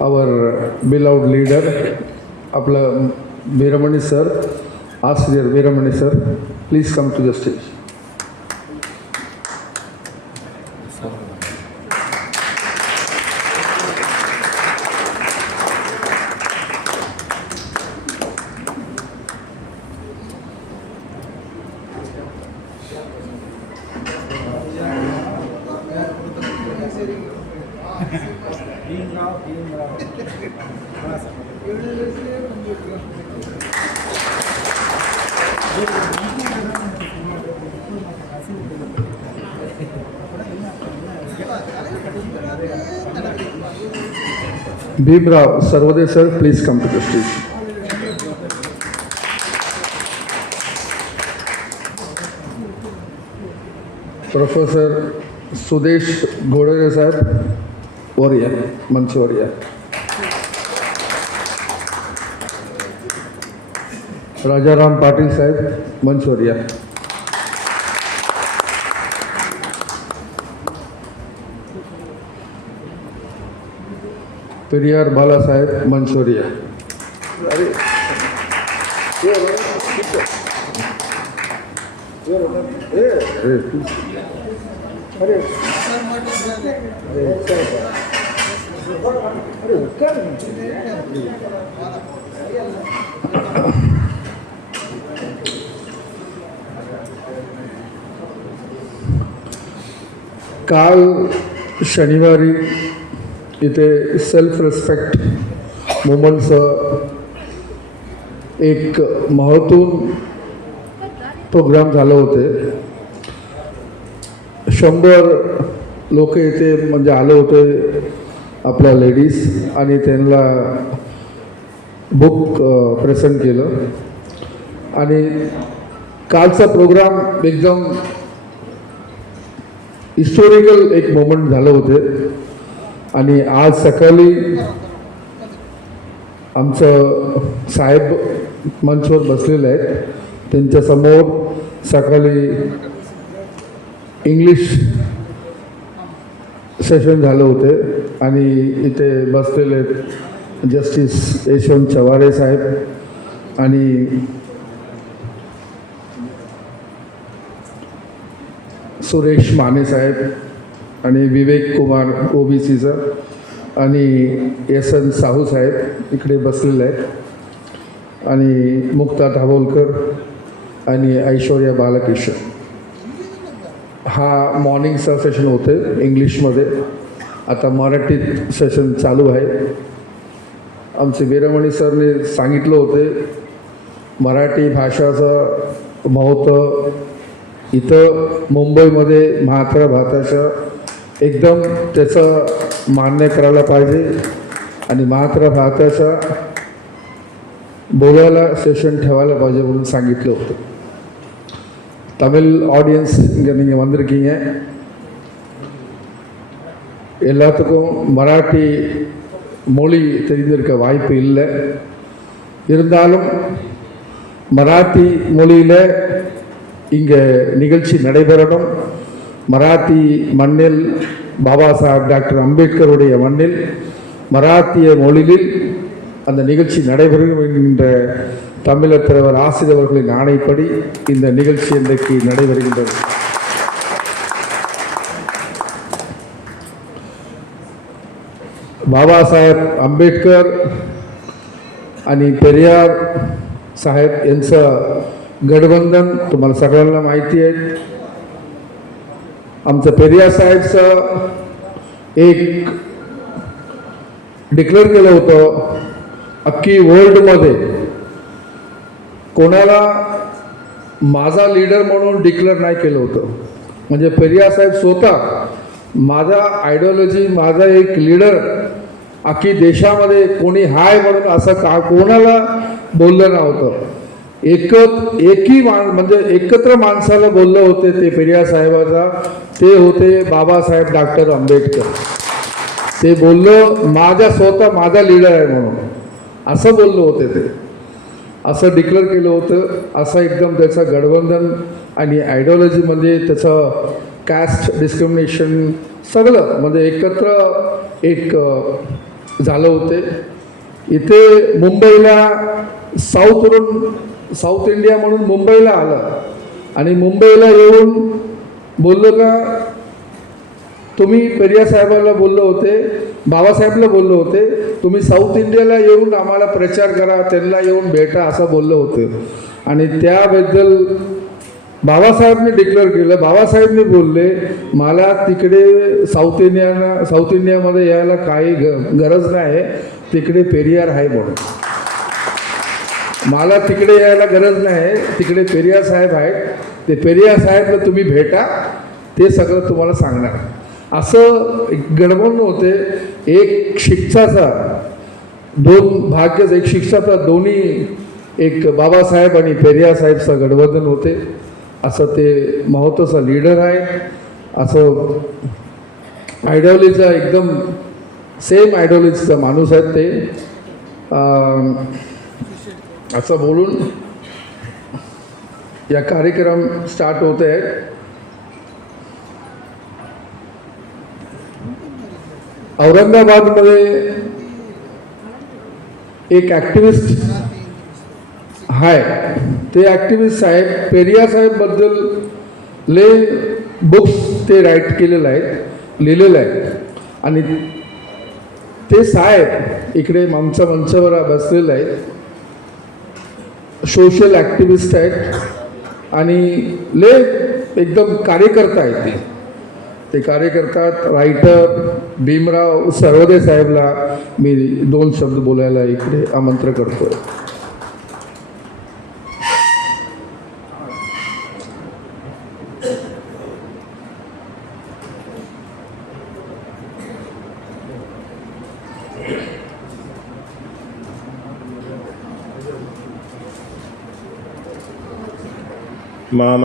Our beloved leader, Apla Veeramani sir, ask their Veeramani sir, please come to the stage. Bhimrao Sarvade sir, please come to the stage. Professor Sudesh Godare sir, Warrior, Manch Warrior. Rajaram Patil sahib, Manch Warrior. Periyar Bala sahib, Manch Warrior. काल शनिवारी इथे self respect मुवमेंटचं एक महत्त्वपूर्ण programme झाले होते. 100 लोक इथे म्हणजे आले होते आपल्या लेडीज आणि त्यांना बुक प्रेझेंट केलं आणि कालचा प्रोग्राम एकदम हिस्टोरिकल एक मोमेंट झाले होते. आणि आज सकाळी आमचं साहेब मंचवर बसलेले आहेत, त्यांच्यासमोर सकाळी इंग्लिश सेशन झालं होते आणि इथे बसलेले जस्टिस यशवंत चव्हारे साहेब आणि सुरेश माने साहेब आणि विवेक कुमार ओबीसीचा आणि एस.एन. साहू साहेब इकडे बसलेले आहेत आणि मुक्ता धाबोलकर आणि ऐश्वर्या बालकिशन. हा मॉर्निंगचा सेशन होते इंग्लिशमध्ये, आता मराठीत सेशन चालू आहे. आमचे वीरमणी सरने सांगितलं होते मराठी भाषाचं महत्त्व इथं मुंबईमध्ये महाराष्ट्र भाषेचं एकदम त्याचं मान्य करायला पाहिजे आणि महाराष्ट्र भाषेचा बोलायला सेशन ठेवायला पाहिजे म्हणून सांगितलं होतं. தமிழ் ஆடியன்ஸ் இங்கே நீங்கள் வந்திருக்கீங்க, எல்லாத்துக்கும் மராட்டி மொழி தெரிந்திருக்க வாய்ப்பு இல்லை. இருந்தாலும் மராத்தி மொழியில் இங்கே நிகழ்ச்சி நடைபெறணும். மராத்தி மண்ணில் பாபா சாஹேப் டாக்டர் அம்பேத்கருடைய மண்ணில் மராத்திய மொழியில் அந்த நிகழ்ச்சி நடைபெறும் என்கின்ற தமிழர் தலைவர் ஆசிர் அவர்களின் ஆணைப்படி இந்த நிகழ்ச்சி இன்றைக்கு நடைபெறுகின்றது. बाबासाहेब आंबेडकर आणि पेरियार साहेब यांचं गठबंधन तुम्हाला सगळ्यांना माहिती आहे. आमचं पेरियार साहेबचं एक डिक्लेअर केलं होतं, अख्खी वर्ल्डमध्ये कोणाला माझा लीडर म्हणून डिक्लेअर नाही केलं होतं. म्हणजे पेरियार साहेब स्वतः माझा आयडियोलॉजी, माझा एक लीडर अख्खी देशामध्ये कोणी हाय म्हणून असं कोणाला बोललं नव्हतं. म्हणजे एकत्र माणसाला बोललं होते ते पेरियार साहेबाचा, ते होते बाबासाहेब डॉक्टर आंबेडकर. ते बोललो माझा लीडर आहे म्हणून, असं बोललो होते ते, असं डिक्लेअर केलं होतं. असं एकदम त्याचं गठबंधन आणि आयडिओलॉजी म्हणजे त्याचं कास्ट डिस्क्रिमिनेशन सगळं म्हणजे एकत्र एक झालं होते. इथे मुंबईला साऊथ इंडिया म्हणून मुंबईला आलं आणि मुंबईला येऊन बोललो का तुम्ही पेरियार साहेबांना बोललो होते, बाबासाहेबला बोललो होते, तुम्ही साऊथ इंडियाला येऊन आम्हाला प्रचार करा, त्यांना येऊन भेटा असं बोललं होतं. आणि त्याबद्दल बाबासाहेबने डिक्लेअर केलं. बाबासाहेबने बोलले मला तिकडे साऊथ इंडियामध्ये यायला काही गरज नाही, तिकडे पेरियार आहे म्हणून. मला तिकडे यायला गरज नाही, तिकडे पेरियार साहेब आहेत, ते पेरियार साहेबला तुम्ही भेटा, ते सगळं तुम्हाला सांगणार. असं गडबड होते. एक शिक्षाचा दोन भाग्यच, एक शिक्षाचा दोन्ही, एक बाबासाहेब आणि पेरियार साहेबचं गठबंधन होते. असं ते महत्त्वाचा लीडर आहे. असं आयडिओलॉजीचा एकदम सेम आयडिओलॉजीचा माणूस आहेत ते. असं बोलून या कार्यक्रम स्टार्ट होत आहे. औरंगाबादमध्ये एक ॲक्टिव्हिस्ट आहे, ते ॲक्टिव्हिस्ट साहेब पेरियार साहेबबद्दल बुक्स ते राईट केलेलं आहे, लिहिलेलं आहे. आणि ते साहेब इकडे आमच्या मंचावर बसलेले आहेत, सोशल ॲक्टिव्हिस्ट आहेत आणि एकदम कार्यकर्ता आहेत. ते कार्यकर्तात. रायटर भीमराव सरवदे साहेबला मी दोन शब्द बोलायला इकडे आमंत्रण करतो. मामा